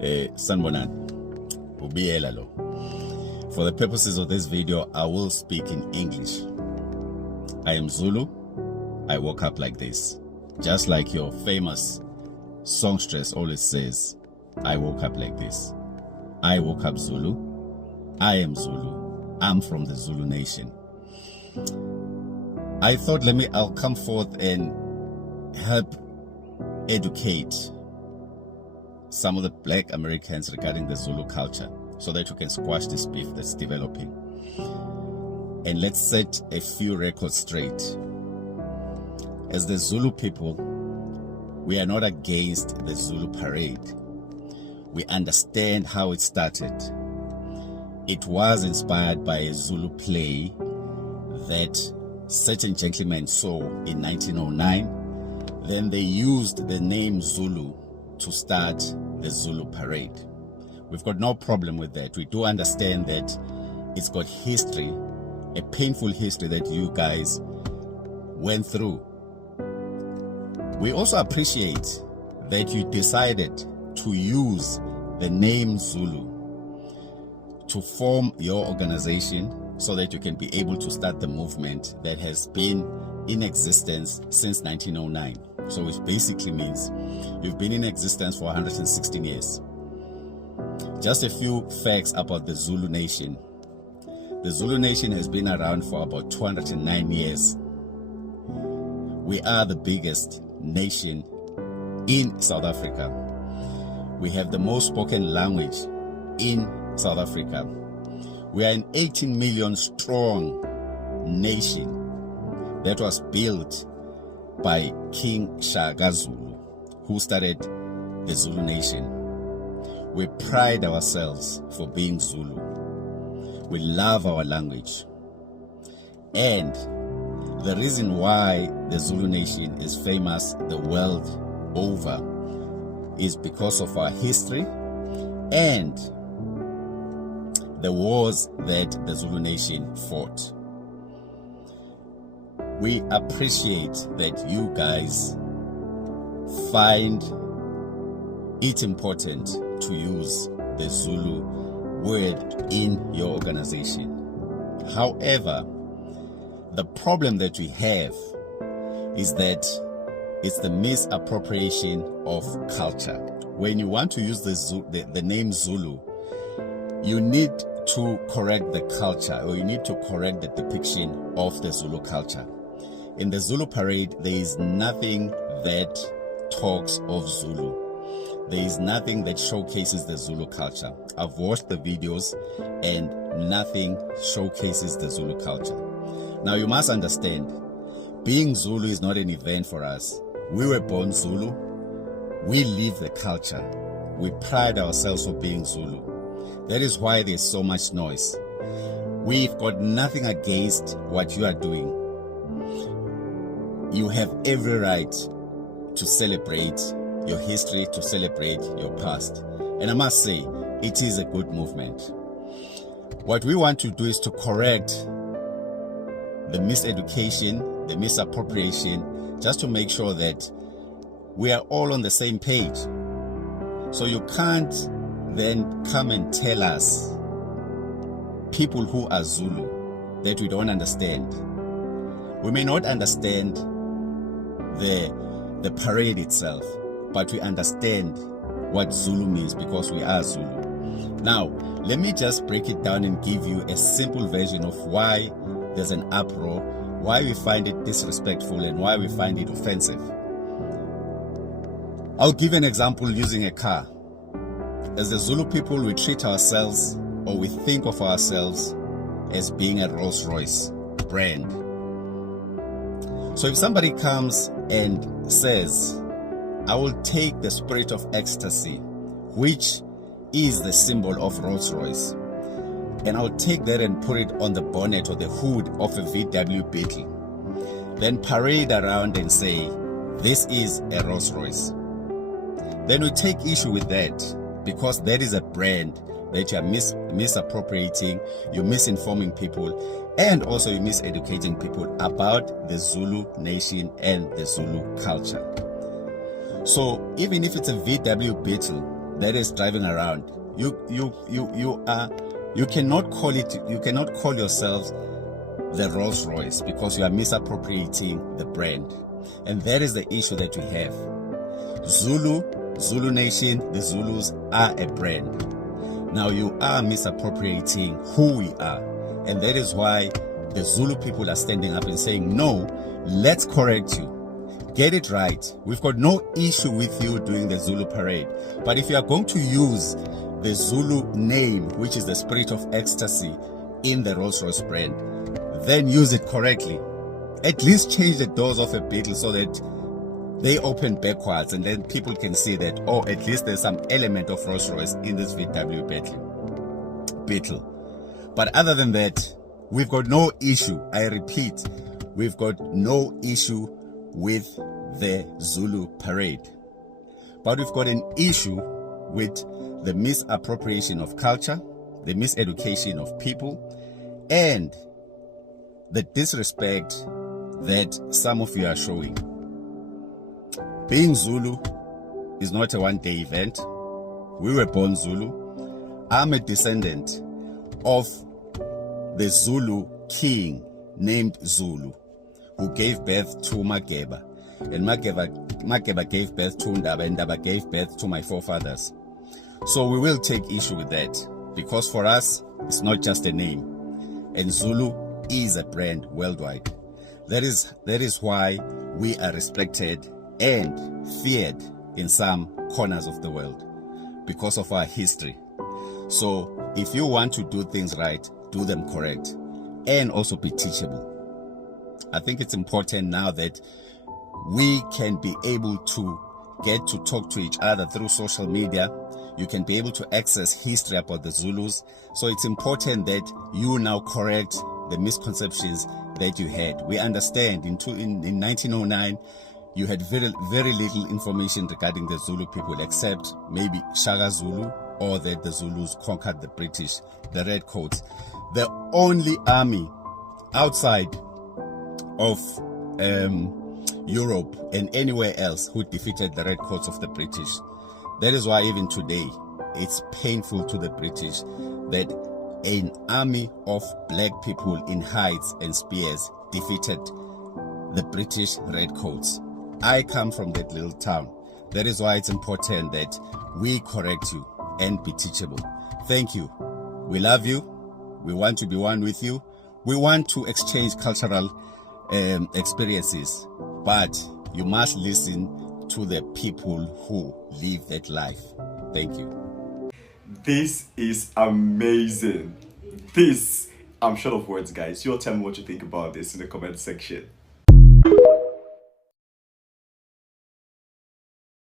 Sanibonani, ubiyela lo. For the purposes of this video, I will speak in English. I am Zulu. I woke up like this. Just like your famous songstress always says, I woke up like this. I woke up Zulu. I am Zulu. I'm from the Zulu nation. I thought I'll come forth and help educate some of the Black Americans regarding the Zulu culture so that we can squash this beef that's developing. And let's set a few records straight. As the Zulu people, we are not against the Zulu parade. We understand how it started. It was inspired by a Zulu play that certain gentlemen saw in 1909. Then they used the name Zulu to start the Zulu parade. We've got no problem with that. We do understand that it's got history, a painful history that you guys went through. We also appreciate that you decided to use the name Zulu to form your organization so that you can be able to start the movement that has been in existence since 1909. So which basically means you've been in existence for 116 years. Just a few facts about the Zulu nation. The Zulu nation has been around for about 209 years. We are the biggest nation in South Africa. We have the most spoken language in South Africa. We are an 18 million strong nation that was built by King Shaka Zulu, who started the Zulu nation. We pride ourselves for being Zulu. We love our language. And the reason why the Zulu nation is famous the world over is because of our history and the wars that the Zulu nation fought. We appreciate that you guys find it important to use the Zulu word in your organization. However, the problem that we have is that it's the misappropriation of culture. When you want to use the name Zulu, you need to correct the culture, or you need to correct the depiction of the Zulu culture. In the Zulu parade, there is nothing that talks of Zulu. There is nothing that showcases the Zulu culture. I've watched the videos and nothing showcases the Zulu culture. Now you must understand, being Zulu is not an event for us. We were born Zulu. We live the culture. We pride ourselves for being Zulu. That is why there's so much noise. We've got nothing against what you are doing. You have every right to celebrate your history, to celebrate your past. And I must say, it is a good movement. What we want to do is to correct the miseducation, the misappropriation, just to make sure that we are all on the same page. So you can't then come and tell us, people who are Zulu, that we don't understand. We may not understand the parade itself, but we understand what Zulu means because we are Zulu. Now, let me just break it down and give you a simple version of why there's an uproar, why we find it disrespectful, and why we find it offensive. I'll give an example using a car. As the Zulu people, we treat ourselves, or we think of ourselves, as being a Rolls-Royce brand. So if somebody comes and says, I will take the spirit of ecstasy, which is the symbol of Rolls-Royce, and I'll take that and put it on the bonnet or the hood of a VW Beetle, then parade around and say, this is a Rolls-Royce. Then we take issue with that, because that is a brand that you are misappropriating, you're misinforming people, and also you're miseducating people about the Zulu nation and the Zulu culture. So even if it's a VW Beetle, that is driving around. You cannot call yourselves the Rolls Royce because you are misappropriating the brand. And that is the issue that we have. Zulu Nation, the Zulus are a brand. Now you are misappropriating who we are. And that is why the Zulu people are standing up and saying, no, let's correct you. Get it right. We've got no issue with you doing the Zulu parade. But if you are going to use the Zulu name, which is the spirit of ecstasy, in the Rolls-Royce brand, then use it correctly. At least change the doors of a Beetle so that they open backwards, and then people can see that, oh, at least there's some element of Rolls-Royce in this VW Beetle. But other than that, we've got no issue. I repeat, we've got no issue with the Zulu parade. But we've got an issue with the misappropriation of culture, the miseducation of people, and the disrespect that some of you are showing. Being Zulu is not a one-day event. We were born Zulu. I'm a descendant of the Zulu king named Zulu, who gave birth to Mageba. And Mageba gave birth to Ndaba, and Ndaba gave birth to my forefathers. So we will take issue with that, because for us, it's not just a name. And Zulu is a brand worldwide. That is why we are respected and feared in some corners of the world, because of our history. So if you want to do things right, do them correct, and also be teachable. I think it's important now that we can be able to get to talk to each other through social media. You can be able to access history about the Zulus. So it's important that you now correct the misconceptions that you had. We understand in 1909, you had very little information regarding the Zulu people, except maybe Shaka Zulu, or that the Zulus conquered the British, the Redcoats. The only army outside of Europe and anywhere else who defeated the Redcoats of the British. That is why even today it's painful to the British that an army of black people in hides and spears defeated the British Redcoats. I come from that little town. That is why it's important that we correct you and be teachable. Thank you. We love you. We want to be one with you. We want to exchange cultural experiences, but you must listen to the people who live that life. Thank you. This is amazing. I'm short of words, guys. You'll tell me what you think about this in the comment section.